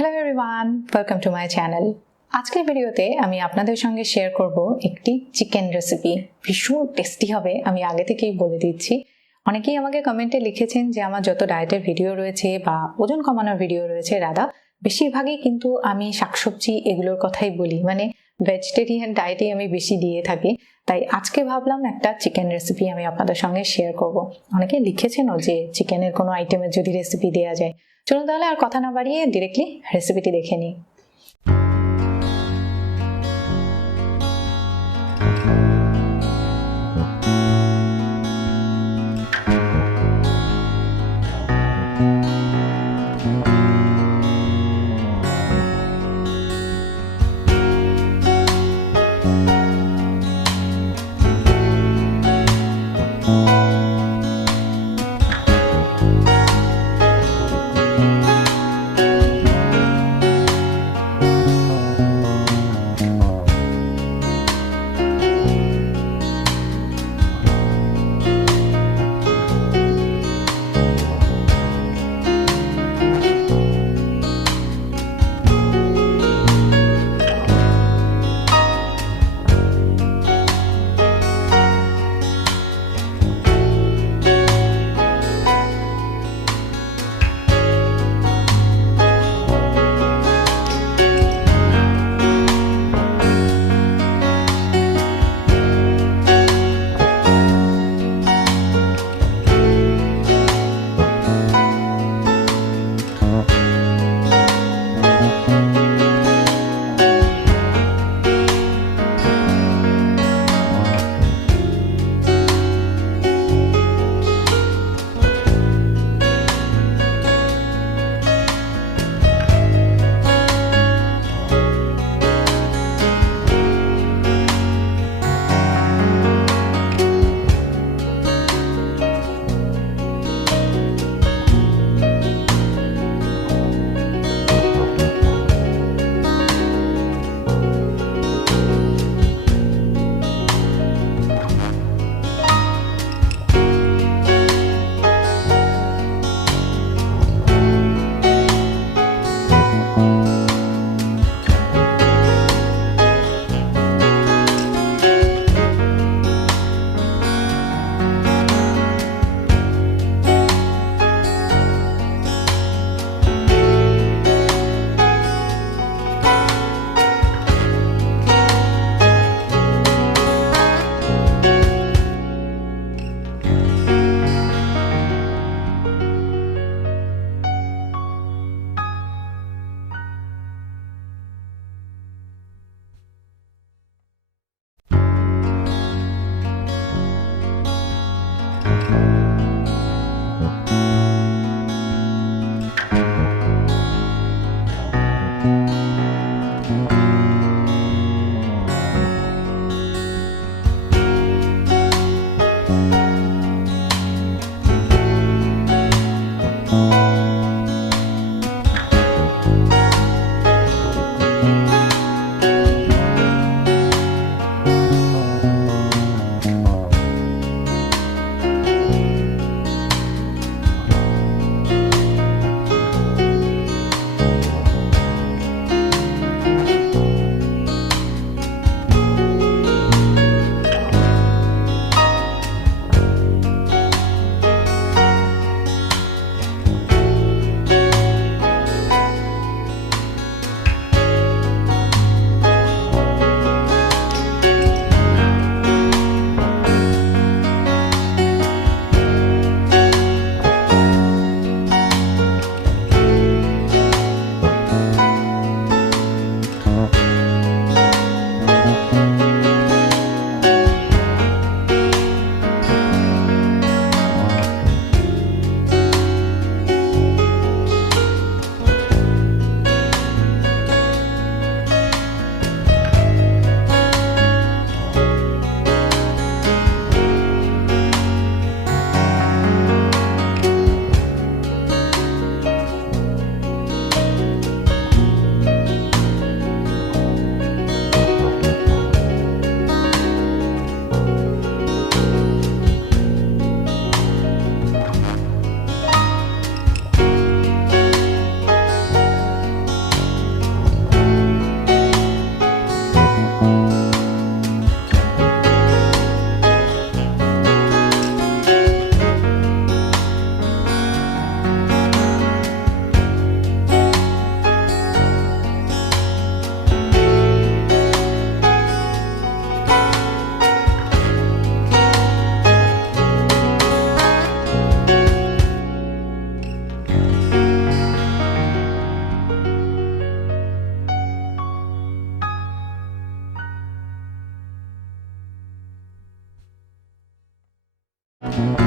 Hello everyone welcome to my channel আজকের ভিডিওতে আমি আপনাদের সঙ্গে শেয়ার করব একটি চিকেন রেসিপি ভীষণ টেস্টি হবে, আমি আগে থেকেই বলে দিচ্ছি। অনেকেই আমাকে কমেন্টে লিখেছেন যে আমার যত ডায়েটের ভিডিও রয়েছে বা ওজন কমানোর ভিডিও রয়েছে রাদা বেশিরভাগই কিন্তু আমি শাকসবজি এগুলোর কথাই বলি। মানে ভেজিটেরিয়ান ডায়েটই আমি বেশি দিয়ে থাকি। তাই আজকে ভাবলাম একটা চিকেন রেসিপি আমি আপনাদের সঙ্গে শেয়ার করব। অনেকে লিখেছেনও যে চিকেনের কোনো আইটেমের যদি রেসিপি দেওয়া যায়। চলুন তাহলে আর কথা না বাড়িয়ে ডিরেক্টলি রেসিপিটি দেখে নিই। Mm-hmm.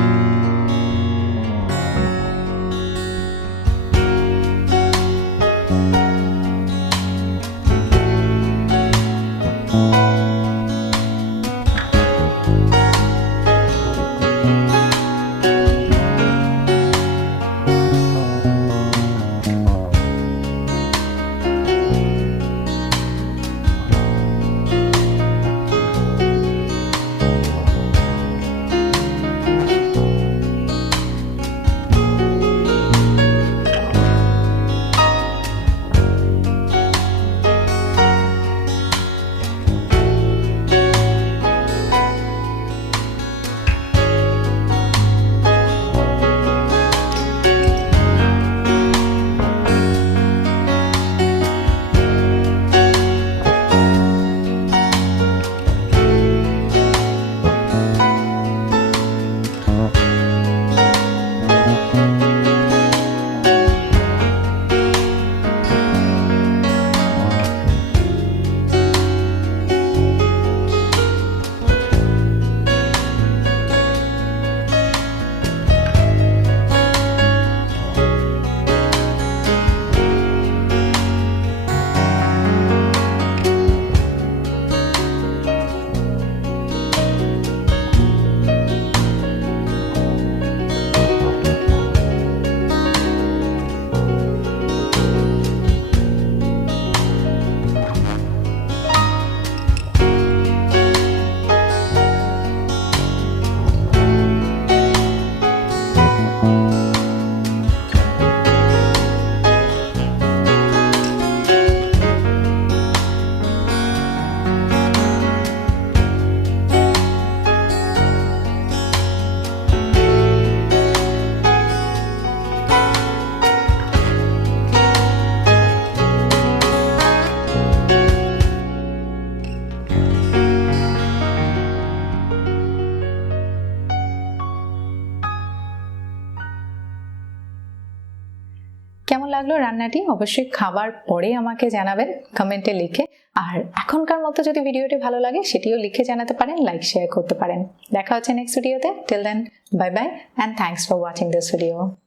লাগল রান্নাটি? অবশ্যই খাবার পরে আমাকে জানাবেন কমেন্টে লিখে। আর এখনকার মতো যদি ভিডিওটি ভালো লাগে, সেটিও লিখে জানাতে পারেন লাইক শেয়ার করতে পারেন। দেখা হচ্ছে নেক্সট ভিডিওতে till then bye bye and thanks for watching this video